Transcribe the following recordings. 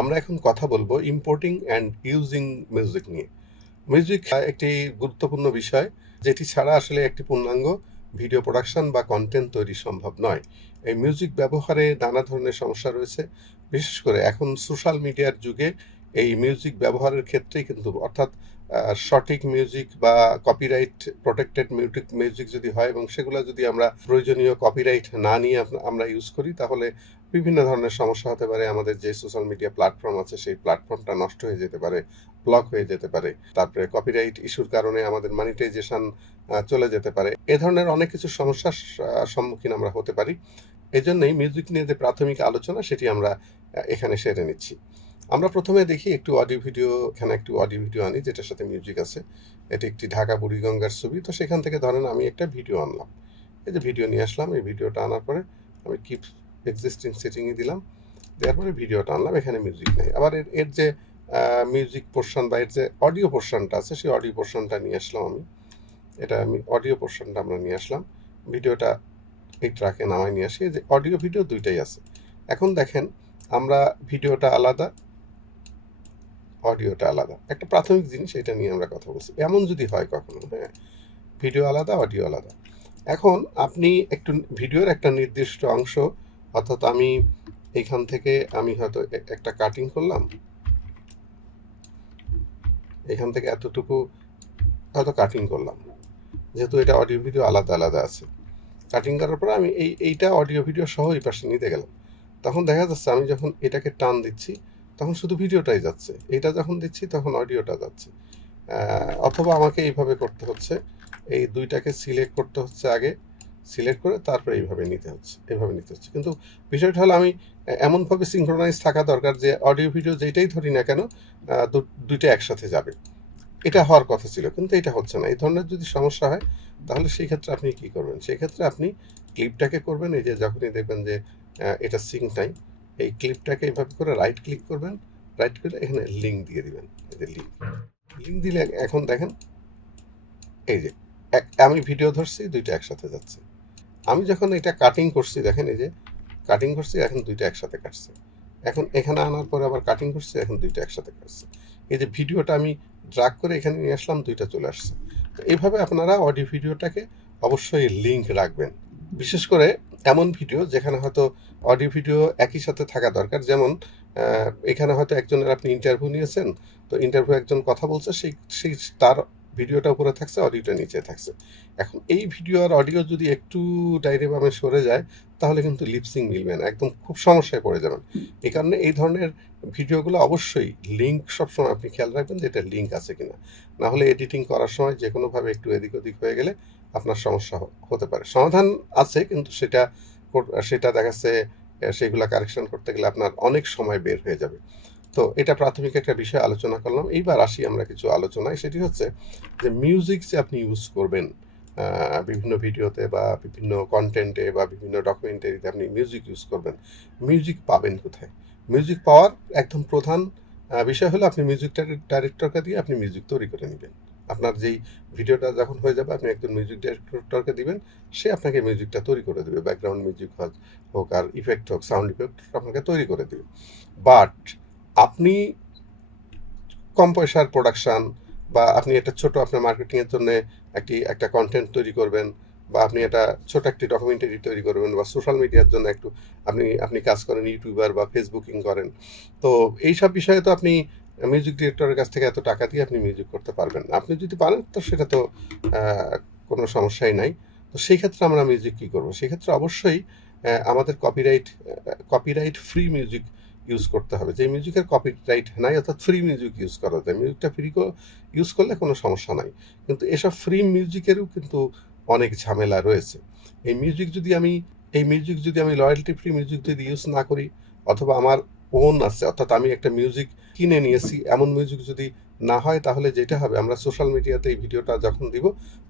আমরা এখন কথা বলবো ইম্পোর্টিং অ্যান্ড ইউজিং মিউজিক নিয়ে। মিউজিক একটি গুরুত্বপূর্ণ বিষয়, যেটি ছাড়া আসলে একটি পূর্ণাঙ্গ ভিডিও প্রোডাকশন বা কন্টেন্ট তৈরি সম্ভব নয়। এই মিউজিক ব্যবহারে নানা ধরনের সমস্যা রয়েছে। বিশেষ করে এখন সোশ্যাল মিডিয়ার যুগে এই মিউজিক ব্যবহারের ক্ষেত্রেই কিন্তু, অর্থাৎ সঠিক মিউজিক বা কপিরাইট প্রোটেক্টেড মিউজিক যদি হয় এবং সেগুলো যদি আমরা প্রয়োজনীয় কপিরাইট না নিয়ে আমরা ইউজ করি, তাহলে বিভিন্ন ধরনের সমস্যা হতে পারে। আমাদের যে সোশ্যাল মিডিয়া প্ল্যাটফর্ম আছে সেই প্ল্যাটফর্মটা নষ্ট হয়ে যেতে পারে, ব্লক হয়ে যেতে পারে। তারপরে কপিরাইট ইস্যুর কারণে আমাদের মনিটাইজেশন চলে যেতে পারে। এ ধরনের অনেক কিছু সমস্যার সম্মুখীন আমরা হতে পারি। এজন্যই মিউজিক নিয়ে যে প্রাথমিক আলোচনা সেটি আমরা এখানে সেরে নিচ্ছি। আমরা প্রথমে দেখি একটু অডিও ভিডিও, এখানে একটু অডিও ভিডিও আনি যেটার সাথে মিউজিক আছে। এটি একটি ঢাকা বুড়িগঙ্গার ছবি। তো সেখান থেকে ধরেন আমি একটা ভিডিও আনলাম, এই যে ভিডিও নিয়ে আসলাম। এই ভিডিওটা আনার পরে আমি কিপ এক্সিস্টিং সেটিংয়ে দিলাম, দেওয়ার পরে ভিডিওটা আনলাম। এখানে মিউজিক নেই। আবার এর যে মিউজিক পোর্শন বা এর যে অডিও পোর্শনটা আছে সেই অডিও পোর্শনটা নিয়ে আসলাম আমি। এটা আমি অডিও পোর্শনটা আমরা নিয়ে আসলাম। ভিডিওটা এই ট্র্যাকে নামাই নিয়ে আসি। যে অডিও ভিডিও দুইটাই আছে। এখন দেখেন, আমরা ভিডিওটা আলাদা, অডিওটা আলাদা। একটা প্রাথমিক জিনিস, এটা নিয়ে আমরা কথা বলছি। এমন যদি হয় কখনো, হ্যাঁ, ভিডিও আলাদা, অডিও আলাদা। এখন আপনি একটু ভিডিওর একটা নির্দিষ্ট অংশ, অর্থাৎ আমি এইখান থেকে আমি হয়তো একটা কাটিং করলাম, এখান থেকে এতটুকু হয়তো কাটিং করলাম, যেহেতু এটা অডিও ভিডিও আলাদা আলাদা আছে। কাটিং করার পরে আমি এইটা অডিও ভিডিও সহ এই পাশে নিতে গেলাম। তখন দেখা যাচ্ছে আমি যখন এটাকে টান দিচ্ছি তখন শুধু ভিডিওটাই যাচ্ছে, এটা যখন দিচ্ছি তখন অডিওটা যাচ্ছে। অথবা আমাকে এইভাবে করতে হচ্ছে, এই দুইটাকে সিলেক্ট করতে হচ্ছে আগে, সিলেক্ট করে তারপরে এইভাবে নিতে হচ্ছে, এভাবে নিতে হচ্ছে। কিন্তু বিষয়টা হলো আমি এমনভাবে সিঙ্ক্রোনাইজ থাকা দরকার যে অডিও ভিডিও যেটাই ধরি না কেন দুইটা একসাথে যাবে। এটা হওয়ার কথা ছিল, কিন্তু এটা হচ্ছে না। এই ধরনের যদি সমস্যা হয় তাহলে সেই ক্ষেত্রে আপনি কি করবেন? সেই ক্ষেত্রে আপনি ক্লিপটাকে করবেন, এই যে যখনই দেখবেন যে এটা সিঙ্ক নাই, এই ক্লিপটাকে এভাবে করে রাইট ক্লিক করবেন, রাইট করে এখানে লিঙ্ক দিয়ে দিবেন। এই যে লিঙ্ক দিলে এখন দেখেন, এই যে আমি ভিডিও ধরছি, দুইটা একসাথে যাচ্ছে। আমি যখন এটা কাটিং করছি, দেখেন এই যে কাটিং করছি, এখন দুইটা একসাথে কাটছে। এখন এখানে আনার পরে আবার কাটিং করছি, এখন দুইটা একসাথে কাটছে। এই যে ভিডিওটা আমি ড্রাগ করে এখানে নিয়ে আসলাম, দুইটা চলে আসছে। তো এইভাবে আপনারা অডিও ভিডিওটাকে অবশ্যই লিঙ্ক রাখবেন। বিশেষ করে এমন ভিডিও যেখানে হয়তো অডিও ভিডিও একই সাথে থাকা দরকার। যেমন এখানে হয়তো একজনের আপনি ইন্টারভিউ নিয়েছেন, তো ইন্টারভিউ একজন কথা বলছে, সেই তার ভিডিওটা উপরে থাকছে, অডিওটা নিচে থাকছে। এখন এই ভিডিও আর অডিও যদি একটু ডাইরে বামে সরে যায় তাহলে কিন্তু লিপসিং মিলবে না, একদম খুব সমস্যায় পড়ে যাবেন। এই কারণে এই ধরনের ভিডিওগুলো অবশ্যই লিঙ্ক সবসময় আপনি খেয়াল রাখবেন যে এটা লিঙ্ক আছে কিনা। না হলে এডিটিং করার সময় যে কোনোভাবে একটু এদিক ওদিক হয়ে গেলে আপনার সমস্যা হতে পারে। সমাধান আছে, কিন্তু সেটা দেখা যাচ্ছে সেগুলা কারেকশন করতে গেলে আপনার অনেক সময় বের হয়ে যাবে। তো এটা প্রাথমিক একটা বিষয় আলোচনা করলাম। এইবার আসি আমরা কিছু আলোচনায়। সেটি হচ্ছে যে মিউজিক যে আপনি ইউজ করবেন বিভিন্ন ভিডিওতে বা বিভিন্ন কন্টেন্টে বা বিভিন্ন ডকুমেন্টারিতে আপনি মিউজিক ইউজ করবেন, মিউজিক পাবেন কোথায়? মিউজিক পাওয়ার একদম প্রধান বিষয় হলো আপনি মিউজিক ডাইরেক্টরকে দিয়ে আপনি মিউজিক তৈরি করে নেবেন। আপনার যেই ভিডিওটা যখন হয়ে যাবে আপনি একজন মিউজিক ডাইরেক্টরকে দিবেন, সে আপনাকে মিউজিকটা তৈরি করে দেবে। ব্যাকগ্রাউন্ড মিউজিক হোক আর ইফেক্ট হোক, সাউন্ড ইফেক্ট আপনাকে তৈরি করে দেবে। বাট আপনি কম পয়সার প্রোডাকশন বা আপনি একটা ছোট আপনার মার্কেটিংয়ের জন্য একটা কন্টেন্ট তৈরি করবেন, বা আপনি একটা ছোট একটি ডকুমেন্টারি তৈরি করবেন, বা সোশ্যাল মিডিয়ার জন্য একটু আপনি কাজ করেন, ইউটিউবার বা ফেসবুকিং করেন। তো এইসব বিষয়ে তো আপনি মিউজিক ডিরেক্টরের কাছ থেকে এত টাকা দিয়ে আপনি মিউজিক করতে পারবেন না। আপনি যদি পারেন তো সেটা তো কোনো সমস্যাই নাই। তো সেই ক্ষেত্রে আমরা মিউজিক কী করবো? সেক্ষেত্রে অবশ্যই আমাদের কপিরাইট ফ্রি মিউজিক ইউজ করতে হবে। যে মিউজিকের কপিরাইট নাই, অর্থাৎ ফ্রি মিউজিক ইউজ করা যায়। মিউজিকটা ফ্রি ইউজ করলে কোনো সমস্যা নাই। কিন্তু এসব ফ্রি মিউজিকেরও কিন্তু অনেক ঝামেলা রয়েছে। এই মিউজিক যদি আমি রয়্যালটি ফ্রি মিউজিক যদি ইউজ না করি, অথবা আমার ওন আছে, অর্থাৎ আমি একটা মিউজিক কিনে নিয়েছি, এমন মিউজিক যদি না হয়, তাহলে যেটা হবে, আমরা সোশ্যাল মিডিয়াতে এই ভিডিওটা যখন দিব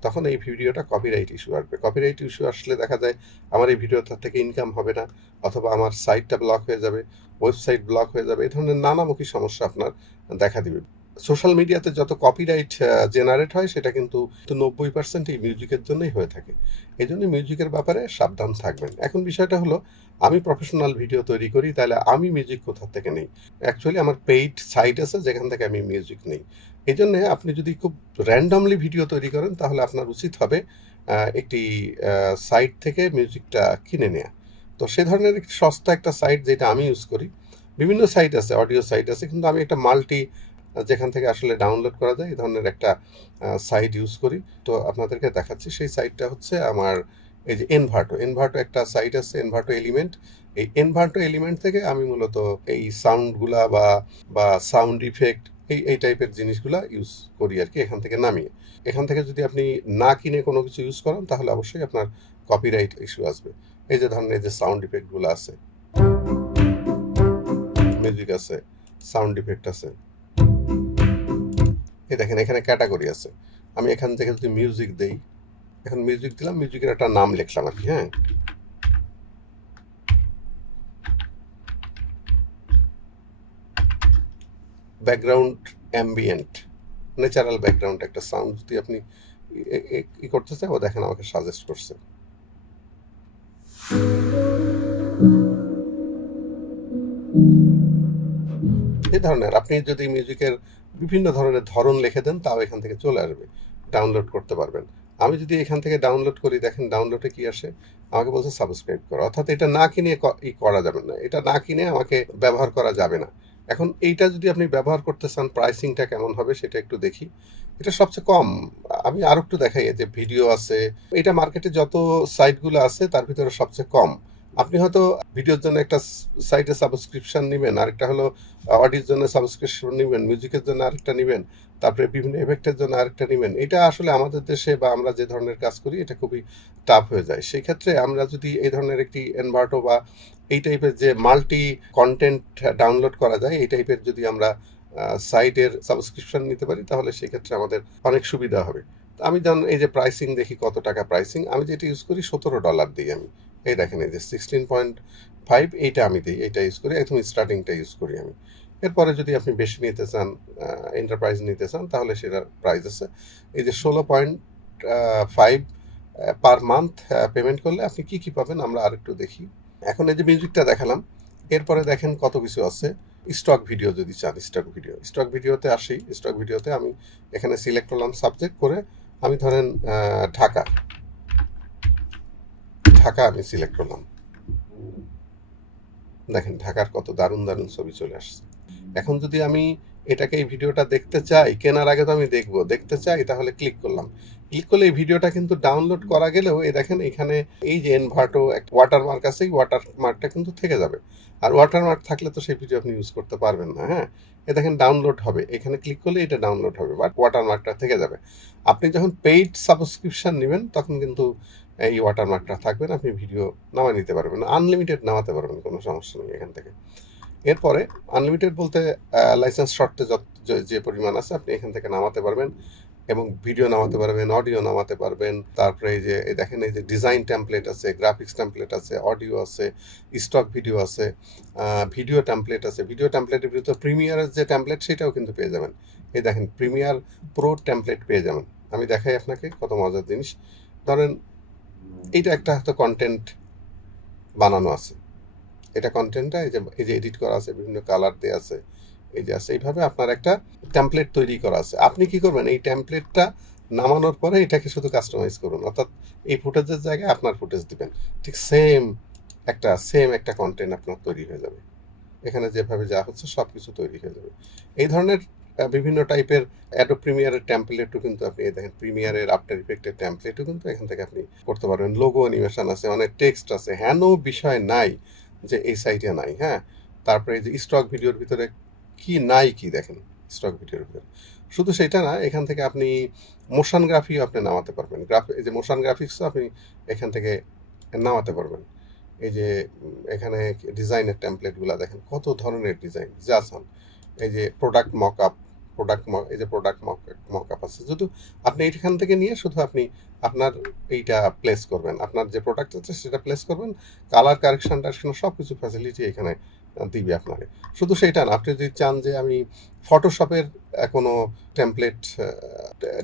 তখন এই ভিডিওটা কপিরাইট ইস্যু আসবে। কপিরাইট ইস্যু আসলে দেখা যায় আমার এই ভিডিওটা থেকে ইনকাম হবে না, অথবা আমার সাইটটা ব্লক হয়ে যাবে, ওয়েবসাইট ব্লক হয়ে যাবে। এই ধরনের নানামুখী সমস্যা আপনার দেখা দিবে। সোশ্যাল মিডিয়াতে যত কপিরাইট জেনারেট হয় সেটা কিন্তু 90% এই মিউজিকের জন্যই হয়ে থাকে। এই জন্য মিউজিকের ব্যাপারে সাবধান থাকবেন। এখন বিষয়টা হলো, আমি প্রফেশনাল ভিডিও তৈরি করি, তাহলে আমি মিউজিক কোথা থেকে নেই? অ্যাকচুয়ালি আমার পেইড সাইট আছে যেখান থেকে আমি মিউজিক নেই। এই জন্যে আপনি যদি খুব র্যান্ডমলি ভিডিও তৈরি করেন তাহলে আপনার উচিত হবে একটি সাইট থেকে মিউজিকটা কিনে নেয়া। তো সে ধরনের একটি সস্তা একটা সাইট যেটা আমি ইউজ করি, বিভিন্ন সাইট আছে, অডিও সাইট আছে, কিন্তু আমি একটা মাল্টি যেখান থেকে আসলে ডাউনলোড করা যায় এই ধরনের একটা সাইট ইউজ করি। তো আপনাদেরকে দেখাচ্ছি, সেই সাইটটা হচ্ছে আমার এই যে এনভার্টো একটা সাইট আছে, এনভার্টো এলিমেন্ট। এই এনভার্টো এলিমেন্ট থেকে আমি মূলত এই সাউন্ডগুলা বা সাউন্ড ইফেক্ট এই টাইপের জিনিসগুলা ইউজ করি আর কি, এখান থেকে নামিয়ে। এখান থেকে যদি আপনি না কিনে কোনো কিছু ইউজ করেন তাহলে অবশ্যই আপনার কপিরাইট ইস্যু আসবে। এই যে ধরনের যে সাউন্ড ইফেক্টগুলো আছে, মিউজিক আছে, সাউন্ড ইফেক্ট আছে, এই দেখেন এখানে ক্যাটাগরি আছে। আমি এখান থেকে যদি মিউজিক দেই, এখন মিউজিক দিলাম, মিউজিকের একটা নাম লিখলাম আর কি, হ্যাঁ, ব্যাকগ্রাউন্ড অ্যাম্বিয়েন্ট, ন্যাচারাল ব্যাকগ্রাউন্ড একটা সাউন্ড যদি আপনি ই করতে চাই, ও দেখেন আমাকে সাজেস্ট করছে। এই ধরনের আপনি যদি মিউজিকের বিভিন্ন ধরনের ধরন লিখে দেন তাও এখান থেকে চলে আসবে, ডাউনলোড করতে পারবেন। আমি যদি এখান থেকে ডাউনলোড করি, দেখেন ডাউনলোডে কি আসে, আমাকে বলছে সাবস্ক্রাইব করো, অর্থাৎ এটা না কিনে করা যাবে না, এটা না কিনে আমাকে ব্যবহার করা যাবে না। এখন এইটা যদি আপনি ব্যবহার করতে চান, প্রাইসিংটা কেমন হবে সেটা একটু দেখি। এটা সবচেয়ে কম, আমি আরো একটু দেখাই, যে ভিডিও আছে, এটা মার্কেটে যত সাইটগুলো আছে তার ভিতরে সবচেয়ে কম। আপনি হয়তো ভিডিওর জন্য একটা সাইটে সাবস্ক্রিপশন নেবেন, আরেকটা হলো অডিওর জন্য সাবস্ক্রিপশন নেবেন, মিউজিকের জন্য আরেকটা নেবেন, তারপরে বিভিন্ন এফেক্টের জন্য আরেকটা নেবেন। এটা আসলে আমাদের দেশে বা আমরা যে ধরনের কাজ করি এটা খুবই টাফ হয়ে যায়। সেই ক্ষেত্রে আমরা যদি এই ধরনের একটি এনভার্টো বা এই টাইপের যে মাল্টি কন্টেন্ট ডাউনলোড করা যায়, এই টাইপের যদি আমরা সাইটের সাবস্ক্রিপশন নিতে পারি তাহলে সেক্ষেত্রে আমাদের অনেক সুবিধা হবে। আমি যেমন এই যে প্রাইসিং দেখি, কত টাকা প্রাইসিং, আমি যেটা ইউজ করি $17 দিই আমি। এই দেখেন এই যে 16.5, এইটা আমি দিই, এইটা ইউজ করি, একদম স্টার্টিংটা ইউজ করি আমি। এরপরে যদি আপনি বেশি নিতে চান, এন্টারপ্রাইজ নিতে চান, তাহলে সেটার প্রাইস আছে এই যে 16.5 পার মান্থ পেমেন্ট করলে আপনি কি কি পাবেন আমরা আরেকটু দেখি। এখন এই যে মিউজিকটা দেখালাম, এরপরে দেখেন কত কিছু আছে। স্টক ভিডিও যদি চান, স্টক ভিডিওতে আসি। স্টক ভিডিওতে আমি এখানে সিলেক্ট করলাম সাবজেক্ট করে, আমি ধরেন ঢাকা আমি সিলেক্ট করলাম। দেখেন ঢাকার কত দারুণ দারুণ ছবি চলে আসছে। এখন যদি আমি এটাকে, এই ভিডিওটা দেখতে চাই, কেনার আগে তো আমি দেখতে চাই, তাহলে ক্লিক করলাম। ক্লিক করলে এই ভিডিওটা কিন্তু ডাউনলোড করা গেলেও এই দেখেন এখানে এই যে এনভার্টো একটা ওয়াটারমার্ক আছে, এই ওয়াটারমার্কটা কিন্তু থেকে যাবে। আর ওয়াটারমার্ক থাকলে তো সেই ভিডিও আপনি ইউজ করতে পারবেন না, হ্যাঁ। এ দেখেন ডাউনলোড হবে, এখানে ক্লিক করলে এটা ডাউনলোড হবে, বাট ওয়াটারমার্কটা থেকে যাবে। আপনি যখন পেইড সাবস্ক্রিপশন নেবেন তখন কিন্তু এই ওয়াটারমার্কটা থাকবে না, আপনি ভিডিও নামায় নিতে পারবেন, আনলিমিটেড নামাতে পারবেন, কোনো সমস্যা নেই এখান থেকে। এরপরে আনলিমিটেড বলতে লাইসেন্স শর্তে যে পরিমাণ আছে আপনি এখান থেকে নামাতে পারবেন, এবং ভিডিও নামাতে পারবেন, অডিও নামাতে পারবেন। তারপরে এই যে দেখেন এই যে ডিজাইন টেমপ্লেট আছে, গ্রাফিক্স টেমপ্লেট আছে, অডিও আছে, স্টক ভিডিও আছে, ভিডিও টেমপ্লেট আছে। ভিডিও টেমপ্লেটের ভিতরে প্রিমিয়ারের যে টেমপ্লেট সেটাও কিন্তু পেয়ে যাবেন। এই দেখেন প্রিমিয়ার প্রো টেমপ্লেট পেয়ে যাবেন। আমি দেখাই আপনাকে কত মজার জিনিস। ধরেন এইটা একটা হয়তো কন্টেন্ট বানানো আছে, এটা কন্টেন্টটা এই যে এডিট করা আছে, বিভিন্ন কালার দেওয়া আছে, এই যে আছে, এইভাবে আপনার একটা টেমপ্লেট তৈরি করা আছে। আপনি কি করবেন, এই টেমপ্লেটটা নামানোর পরে এটাকে শুধু কাস্টমাইজ করুন, অর্থাৎ এই ফুটেজের জায়গায় আপনার ফুটেজ দিবেন, ঠিক সেম একটা কন্টেন্ট আপনার তৈরি হয়ে যাবে। এখানে যেভাবে যা হচ্ছে সব কিছু তৈরি হয়ে যাবে। এই ধরনের বিভিন্ন টাইপের অ্যাডোব প্রিমিয়ারের টেমপ্লেটও কিন্তু আপনি দেখেন, প্রিমিয়ারের আফটার ইফেক্টের টেমপ্লেটও কিন্তু এখান থেকে আপনি করতে পারবেন। লোগো অ্যানিমেশন আছে, অনেক টেক্সট আছে, হেন বিষয় নাই যে এই সাইটে নাই, হ্যাঁ। তারপরে এই যে স্টক ভিডিওর ভিতরে কি নাই, কি দেখেন স্টক ভিডিওর ভিতরে, শুধু সেটা না, এখান থেকে আপনি মোশন গ্রাফিও আপনি নামাতে পারবেন, এই যে মোশন গ্রাফিক্সও আপনি এখান থেকে নামাতে পারবেন। এই যে এখানে ডিজাইনের টেমপ্লেটগুলো দেখেন, কত ধরনের ডিজাইন জাসান। এই যে এই যে প্রোডাক্ট মক আপ আছে, শুধু আপনি এইখান থেকে নিয়ে শুধু আপনি আপনার এইটা প্লেস করবেন, আপনার যে প্রোডাক্ট আছে সেটা প্লেস করবেন, কালার কারেকশন সব কিছু ফ্যাসিলিটি এখানে দিবে আপনাকে। শুধু সেইটা না, আপনি যদি চান যে আমি ফটোশপের কোনো টেমপ্লেট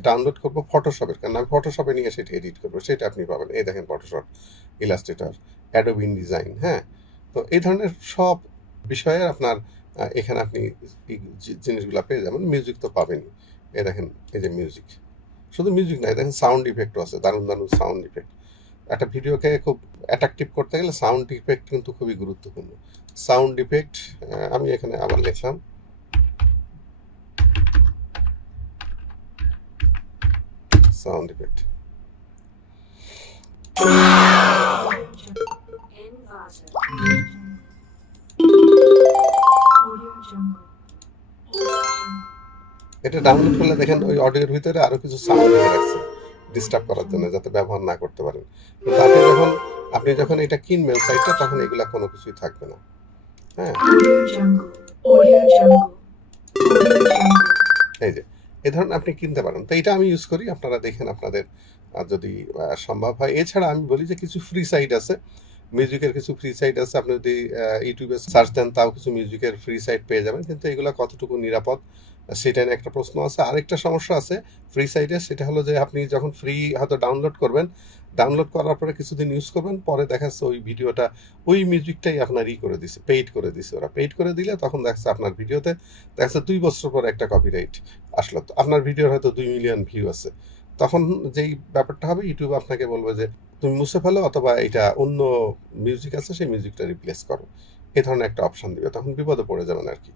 ডাউনলোড করব ফটোশপের, কারণ আমি ফটোশপে নিয়ে সেটা এডিট করবো, সেটা আপনি পাবেন। এই দেখেন ফটোশপ, ইলাস্ট্রেটর, অ্যাডোবি ইনডিজাইন, হ্যাঁ। তো এই ধরনের সব বিষয়ে আপনার এখানে আপনি এই জিনিসগুলো পেয়ে যাবেন। মিউজিক তো পাবেনই, এই দেখেন, এই যে মিউজিক, শুধু মিউজিক নাই, দেখেন সাউন্ড ইফেক্টও আছে, দারুণ দারুণ সাউন্ড ইফেক্ট। একটা ভিডিওকে খুব অ্যাট্রাকটিভ করতে গেলে সাউন্ড ইফেক্ট কিন্তু খুবই গুরুত্বপূর্ণ। সাউন্ড ইফেক্ট আমি এখানে আবার লিখলাম সাউন্ড ইফেক্ট। এটা ডাউনলোড করলে দেখেন ওই অডিওর ভিতরে আরো কিছু সাউন্ড দিয়ে রাখছে ডিস্টার্ব করার জন্য, যাতে ব্যবহার না করতে পারেন। কিন্তু আপনি যখন এটা কিনবেন সাইটটা, তখন এগুলা কোনো কিছুই থাকবে না, হ্যাঁ। এই যে এই ধরনের আপনি কিনতে পারেন। তো এটা আমি ইউজ করি, আপনারা দেখেন আপনাদের যদি সম্ভব হয়। এছাড়া আমি বলি যে কিছু ফ্রি সাইট আছে, মিউজিকের কিছু ফ্রি সাইট আছে। আপনি যদি ইউটিউবে সার্চ দেন, তাও কিছু মিউজিকের ফ্রি সাইট পেয়ে যাবেন, কিন্তু এগুলো কতটুকু নিরাপদ সেটা নিয়ে একটা প্রশ্ন আছে। আরেকটা সমস্যা আছে ফ্রি সাইটে, সেটা হলো যে আপনি যখন ফ্রি হয়তো ডাউনলোড করবেন, ডাউনলোড করার পরে কিছুদিন ইউজ করবেন, পরে দেখা যাচ্ছে ওই ভিডিওটা, ওই মিউজিকটাই আপনার করে দিছে, পেইড করে দিছে। ওরা পেইড করে দিলে তখন দেখা যাচ্ছে আপনার ভিডিওতে দেখা যাচ্ছে 2 বছর পরে একটা কপিরাইট আসলো, তো আপনার ভিডিওর হয়তো 2 মিলিয়ন ভিউ আছে। তখন যেই ব্যাপারটা হবে, ইউটিউব আপনাকে বলবে যে তুমি মুছে ফেলো, অথবা এটা অন্য মিউজিক আছে সেই মিউজিকটা রিপ্লেস করো, এই ধরনের একটা অপশন দিবে। তখন বিপদে পড়ে যাবেন আর কি।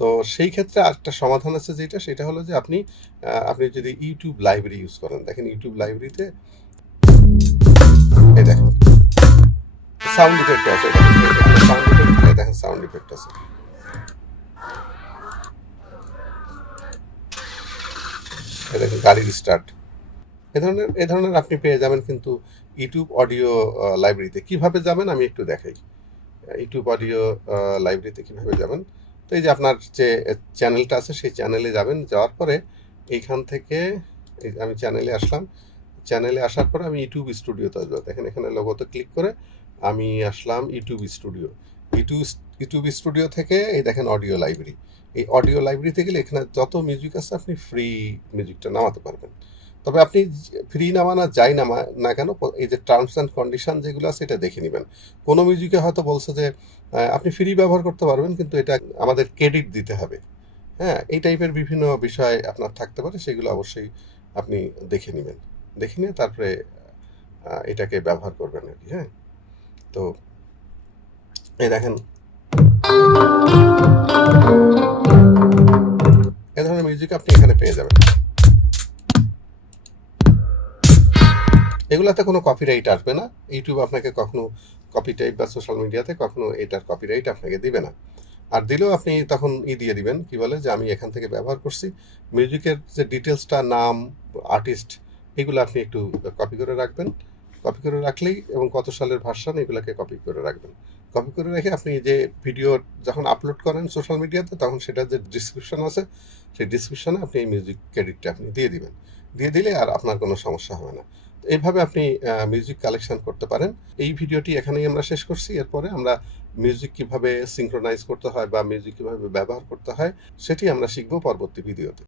তো সেই ক্ষেত্রে আরেকটা সমাধান আছে, সেটা হলো যে আপনি যদি ইউটিউব লাইব্রেরি ইউজ করেন, দেখেন ইউটিউব লাইব্রেরিতে এই দেখেন সাউন্ড ইফেক্ট আছে, সাউন্ড ইফেক্ট, দেখেন সাউন্ড ইফেক্ট আছে, এই দেখেন গাড়ির স্টার্ট, এ ধরনের আপনি পেয়ে যাবেন কিন্তু ইউটিউব অডিও লাইব্রেরিতে। কিভাবে যাবেন আমি একটু দেখাই। ইউটিউব অডিও লাইব্রেরিতে কিভাবে যাবেন, তো এই যে আপনার যে চ্যানেলটা আছে সেই চ্যানেলে যাবেন, যাওয়ার পরে এইখান থেকে আমি চ্যানেলে আসলাম, চ্যানেলে আসার পরে আমি ইউটিউব স্টুডিওতে আসবো। দেখেন এখানে লোগোতে ক্লিক করে আমি আসলাম ইউটিউব স্টুডিও। ইউটিউব স্টুডিও থেকে এই দেখেন অডিও লাইব্রেরি। এই অডিও লাইব্রেরিতে গেলে এখানে যত মিউজিক আছে আপনি ফ্রি মিউজিকটা নামাতে পারবেন। তবে আপনি ফ্রি নামানো যাই না কেন, এই যে টার্মস অ্যান্ড কন্ডিশন যেগুলো আছে এটা দেখে নেবেন। কোনো মিউজিকে হয়তো বলছে যে আপনি ফ্রি ব্যবহার করতে পারবেন, কিন্তু এটা আমাদের ক্রেডিট দিতে হবে, হ্যাঁ। এই টাইপের বিভিন্ন বিষয় আপনার থাকতে পারে, সেগুলো অবশ্যই আপনি দেখে নেবেন, দেখে নিয়ে তারপরে এটাকে ব্যবহার করবেন আর কি, হ্যাঁ। তো এই দেখেন এ ধরনের মিউজিক আপনি এখানে পেয়ে যাবেন। এগুলাতে কোনো কপিরাইট আসবে না, ইউটিউব আপনাকে কখনো কপিরাইট বা সোশ্যাল মিডিয়াতে কখনো এটার কপিরাইট আপনাকে দিবে না। আর দিলেও আপনি তখন দিয়ে দিবেন, কি বলে যে আমি এখান থেকে ব্যবহার করছি। মিউজিকের যে ডিটেলসটা, নাম, আর্টিস্ট, এগুলো আপনি একটু কপি করে রাখবেন। কপি করে রাখলেই, এবং কত সালের ভার্সন, এগুলোকে কপি করে রাখবেন। কপি করে রেখে আপনি যে ভিডিও যখন আপলোড করেন সোশ্যাল মিডিয়াতে, তখন সেটার যে ডিসক্রিপশন আছে, সেই ডিসক্রিপশনে আপনি এই মিউজিক ক্রেডিটটা আপনি দিয়ে দিবেন। দিয়ে দিলে আর আপনার কোনো সমস্যা হবে না। এইভাবে আপনি মিউজিক কালেকশন করতে পারেন। এই ভিডিওটি এখানেই আমরা শেষ করছি। এরপরে আমরা মিউজিক কিভাবে সিঙ্ক্রোনাইজ করতে হয় বা মিউজিক কিভাবে ব্যবহার করতে হয়, সেটি আমরা শিখব পরবর্তী ভিডিওতে।